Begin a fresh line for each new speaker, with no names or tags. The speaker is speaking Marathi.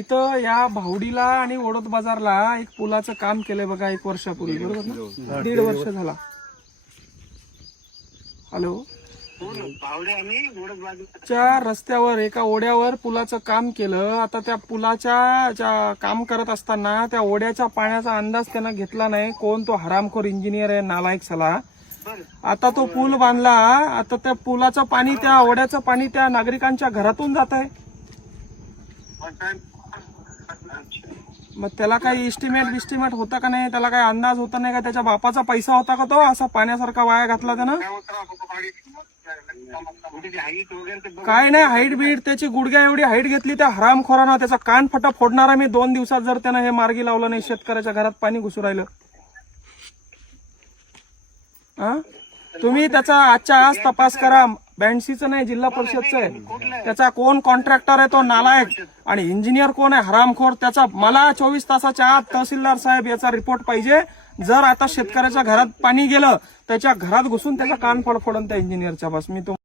इथं या भावडीला आणि ओढत बाजारला एक पुलाचं काम केलंय बघा एक वर्षापूर्वी बरोबर ना दीड वर्ष झाला हॅलो हो च्या रस्त्यावर एका ओढ्यावर पुलाचं काम केलं आता त्या पुलाच्या काम करत असताना त्या ओढ्याच्या पाण्याचा अंदाज त्यांना घेतला नाही कोण तो हरामखोर इंजिनियर आहे नालायक सला आता तो पूल बांधला आता त्या पुलाचं पाणी त्या ओढ्याचं पाणी त्या नागरिकांच्या घरातून जात आहे मग त्याला काही इस्टिमेट बिस्टिमेट होता का नाही त्याला काही अंदाज होता नाही का त्याच्या बापाचा पैसा होता का तो असा पाण्यासारखा वाया घातला त्यानं काय नाही हाईट बीट त्याची गुडघ्या एवढी हाईट घेतली त्या हरामखोरानं त्याचा कान फटा फोडणारा मी दोन दिवसात जर त्यानं हे मार्गी लावलं नाही शेतकऱ्याच्या घरात पाणी घुसू राहिलं तुम्ही त्याचा आजच्या आज तपास करा ब्याऐंशीचं नाही जिल्हा परिषदचं आहे त्याचा कोण कॉन्ट्रॅक्टर आहे तो नालायक आणि इंजिनियर कोण आहे हरामखोर त्याचा मला चोवीस तासाच्या आत तहसीलदार साहेब याचा रिपोर्ट पाहिजे जर आता शेतकऱ्याच्या घरात पाणी गेलं त्याच्या घरात घुसून त्याचा कान फडफडून त्या इंजिनियरच्या बस मी तो